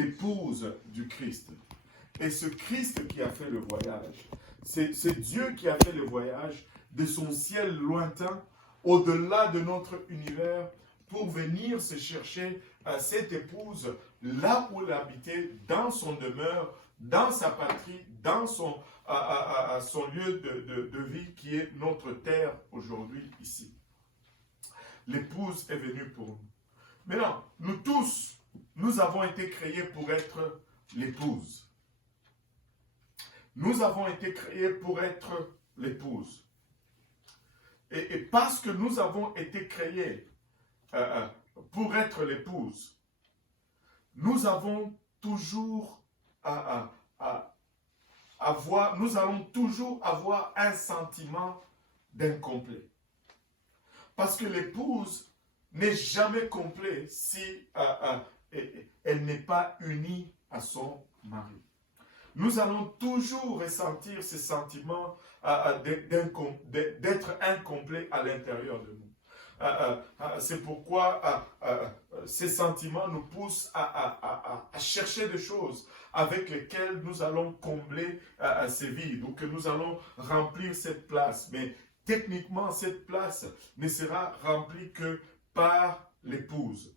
l'épouse du Christ. Et ce Christ qui a fait le voyage, c'est Dieu qui a fait le voyage de son ciel lointain, au-delà de notre univers, pour venir se chercher à cette épouse là où elle habitait, dans son demeure, dans sa patrie, dans son lieu de vie qui est notre terre aujourd'hui ici. L'épouse est venue pour nous. Maintenant, nous tous, nous avons été créés pour être l'épouse. Nous avons été créés pour être l'épouse. Et parce que nous avons été créés pour être l'épouse, nous avons toujours nous allons toujours avoir un sentiment d'incomplet. Parce que l'épouse n'est jamais complète si elle n'est pas unie à son mari. Nous allons toujours ressentir ce sentiment d'être incomplet à l'intérieur de nous. C'est pourquoi ces sentiments nous poussent à chercher des choses avec lesquelles nous allons combler ces vides, ou que nous allons remplir cette place. Mais techniquement, cette place ne sera remplie que par l'épouse.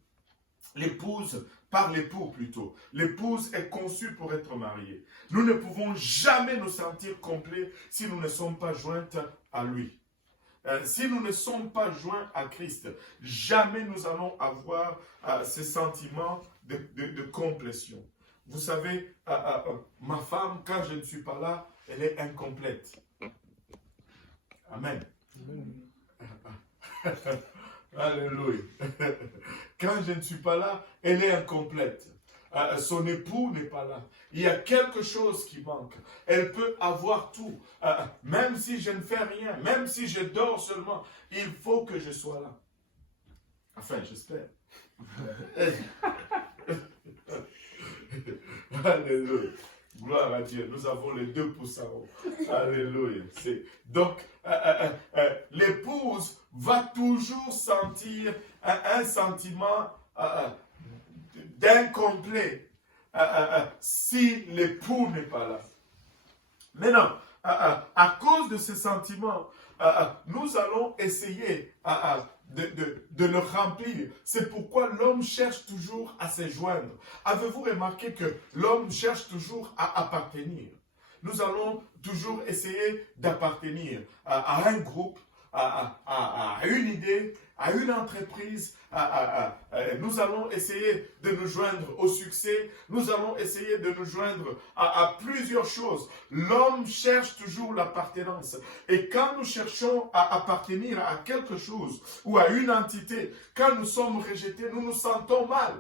L'épouse, par l'époux plutôt. L'épouse est conçue pour être mariée. Nous ne pouvons jamais nous sentir complets si nous ne sommes pas jointes à lui. Si nous ne sommes pas joints à Christ, jamais nous allons avoir ce sentiment de complétion. Vous savez, ma femme, quand je ne suis pas là, elle est incomplète. Amen. Alléluia. Quand je ne suis pas là, elle est incomplète. Son époux n'est pas là. Il y a quelque chose qui manque. Elle peut avoir tout. Même si je ne fais rien, même si je dors seulement, il faut que je sois là. Enfin, j'espère. Alléluia. Gloire à Dieu. Nous avons les 2%. Alléluia. Donc, l'épouse va toujours sentir un sentiment d'incomplet si l'époux n'est pas là. Maintenant, à cause de ce sentiment, nous allons essayer de le remplir. C'est pourquoi l'homme cherche toujours à se joindre. Avez-vous remarqué que l'homme cherche toujours à appartenir? Nous allons toujours essayer d'appartenir à un groupe, à une idée, à une entreprise. Nous allons essayer de nous joindre au succès. Nous allons essayer de nous joindre à plusieurs choses. L'homme cherche toujours l'appartenance. Et quand nous cherchons à appartenir à quelque chose ou à une entité, quand nous sommes rejetés, nous nous sentons mal.